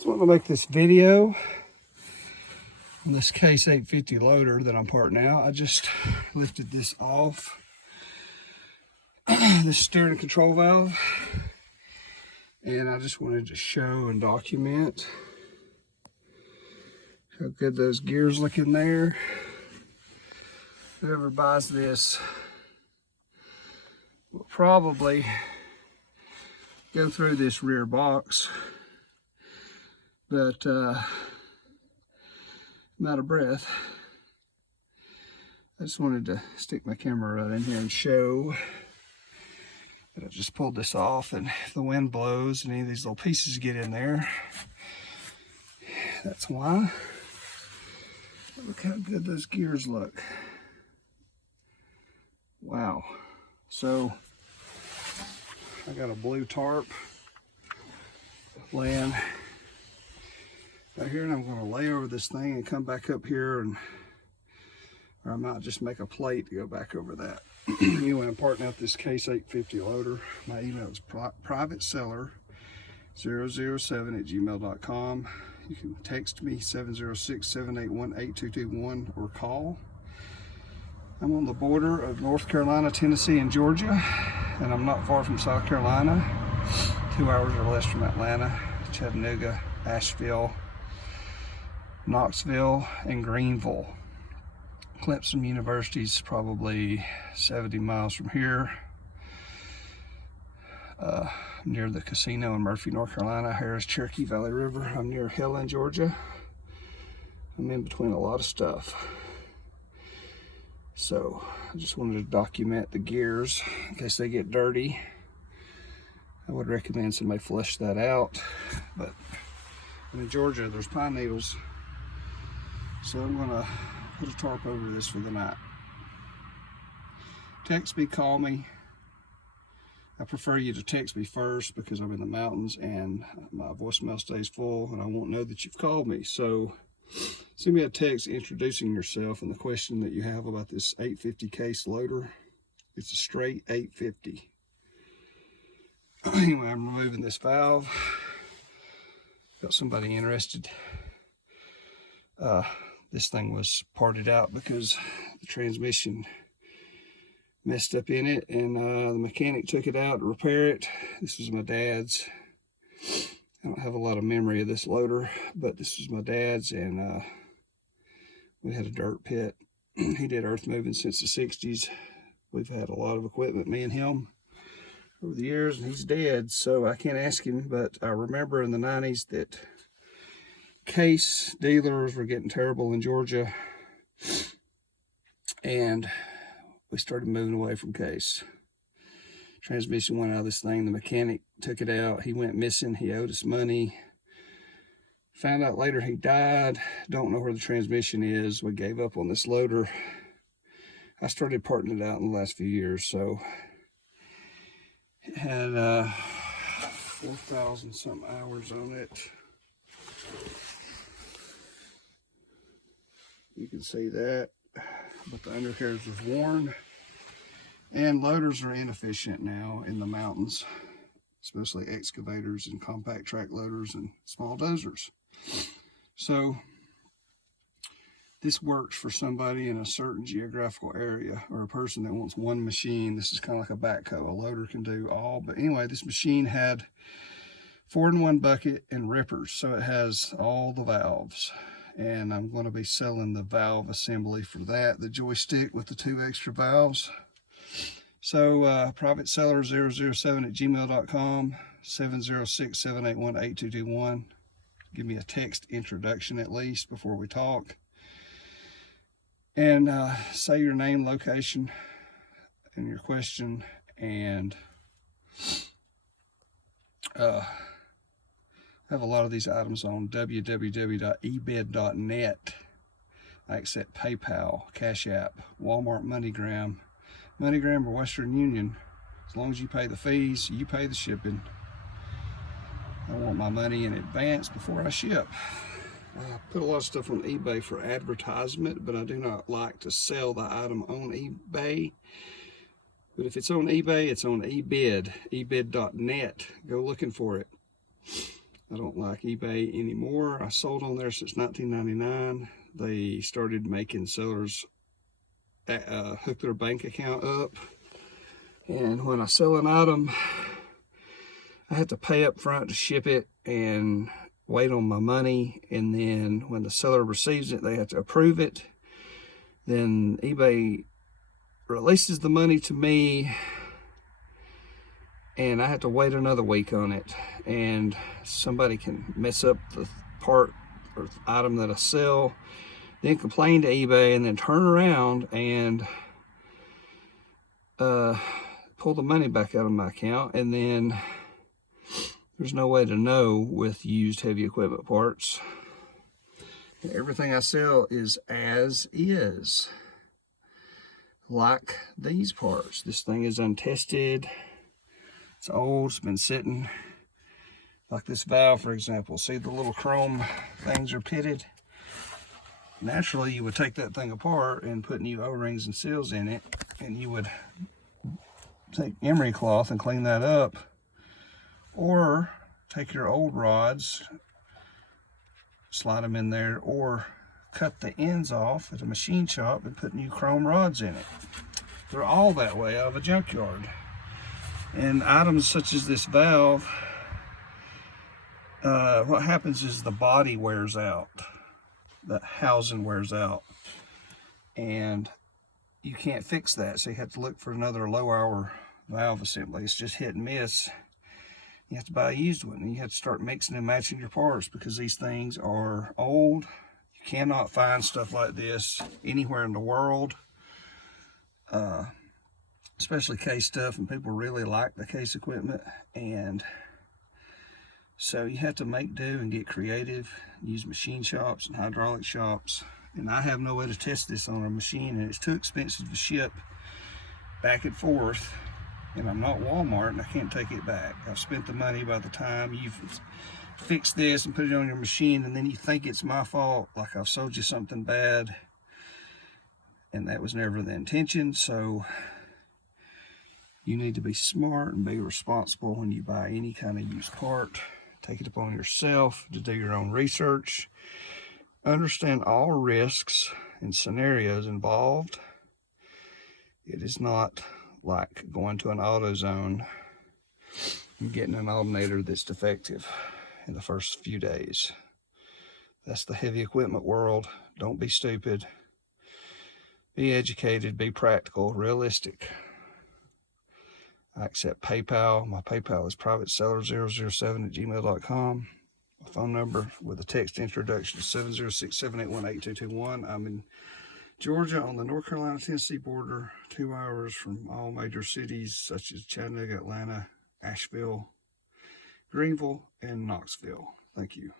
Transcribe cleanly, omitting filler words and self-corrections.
Just want to make this video on this Case 850 loader that I'm parting out. I just lifted this off this steering control valve, and I just wanted to show and document how good those gears look in there. Whoever buys this will probably go through this rear box, but I'm out of breath. I just wanted to stick my camera right in here and show that I just pulled this off, and if the wind blows and any of these little pieces get in there, that's why. Look how good those gears look. Wow. So I got a blue tarp laying right here, and I'm going to lay over this thing and come back up here, and or I might just make a plate to go back over that. Anyway, I'm parting out this Case 850 loader. My email is privatseller007@gmail.com. You can text me 706-781-8221 or call. I'm on the border of North Carolina, Tennessee, and Georgia, and I'm not far from South Carolina. 2 hours or less from Atlanta, Chattanooga, Asheville, Knoxville, and Greenville. Clemson University is probably 70 miles from here. Near the casino in Murphy, North Carolina, Harris, Cherokee Valley River. I'm near Helen, Georgia. I'm in between a lot of stuff. So I just wanted to document the gears in case they get dirty. I would recommend somebody flush that out, but in Georgia there's pine needles, so I'm gonna put a tarp over this for the night. Text me, call me. I prefer you to text me first because I'm in the mountains and my voicemail stays full and I won't know that you've called me. So send me a text introducing yourself and the question that you have about this 850 case loader. It's a straight 850. Anyway, I'm removing this valve. Got somebody interested. This thing was parted out because the transmission messed up in it, and the mechanic took it out to repair it. This was my dad's. I don't have a lot of memory of this loader, but this was my dad's, and we had a dirt pit. He did earth moving since the 60s. We've had a lot of equipment, me and him, over the years, and he's dead, so I can't ask him, but I remember in the 90s that Case dealers were getting terrible in Georgia, and we started moving away from Case. Transmission went out of this thing. The mechanic took it out. He went missing. He owed us money. Found out later he died. Don't know where the transmission is. We gave up on this loader. I started parting it out in the last few years, so it had 4,000 something hours on it. You can see that, but the undercarriage was worn, and loaders are inefficient now in the mountains, especially excavators and compact track loaders and small dozers. So this works for somebody in a certain geographical area or a person that wants one machine. This is kind of like a backhoe. A loader can do all, but anyway, this machine had 4-in-1 bucket and rippers, so it has all the valves. And I'm going to be selling the valve assembly for that, the joystick with the 2 extra valves. So privatseller007@gmail.com, 706-781-8221. Give me a text introduction at least before we talk, and say your name, location, and your question, and I have a lot of these items on www.ebid.net. I accept PayPal, Cash App, Walmart, MoneyGram or Western Union. As long as you pay the fees, you pay the shipping. I want my money in advance before I ship. I put a lot of stuff on eBay for advertisement, but I do not like to sell the item on eBay. But if it's on eBay, it's on eBid, ebid.net. Go looking for it. I don't like eBay anymore. I sold on there since 1999. They started making sellers hook their bank account up. And when I sell an item, I have to pay up front to ship it and wait on my money. And then when the seller receives it, they have to approve it. Then eBay releases the money to me, and I have to wait another week on it. And somebody can mess up the part or item that I sell, then complain to eBay, and then turn around and pull the money back out of my account. And then there's no way to know with used heavy equipment parts. Everything I sell is as is, like these parts. This thing is untested. It's old, it's been sitting. Like this valve, for example. See the little chrome things are pitted? Naturally, you would take that thing apart and put new O-rings and seals in it, and you would take emery cloth and clean that up, or take your old rods, slide them in there, or cut the ends off at a machine shop and put new chrome rods in it. They're all that way out of a junkyard. And items such as this valve, what happens is the body wears out, the housing wears out, and you can't fix that, so you have to look for another low-hour valve assembly. It's just hit and miss. You have to buy a used one, and you have to start mixing and matching your parts because these things are old. You cannot find stuff like this anywhere in the world, especially case stuff, and people really like the case equipment. And so you have to make do and get creative, use machine shops and hydraulic shops. And I have no way to test this on a machine, and it's too expensive to ship back and forth. And I'm not Walmart, and I can't take it back. I've spent the money. By the time you've fixed this and put it on your machine, and then you think it's my fault, like I've sold you something bad, and that was never the intention. So you need to be smart and be responsible when you buy any kind of used part. Take it upon yourself to do your own research. Understand all risks and scenarios involved. It is not like going to an AutoZone and getting an alternator that's defective in the first few days. That's the heavy equipment world. Don't be stupid. Be educated, be practical, realistic. I accept PayPal. My PayPal is privateseller007@gmail.com. My phone number with a text introduction is 706-781-8221. I'm in Georgia on the North Carolina-Tennessee border, 2 hours from all major cities such as Chattanooga, Atlanta, Asheville, Greenville, and Knoxville. Thank you.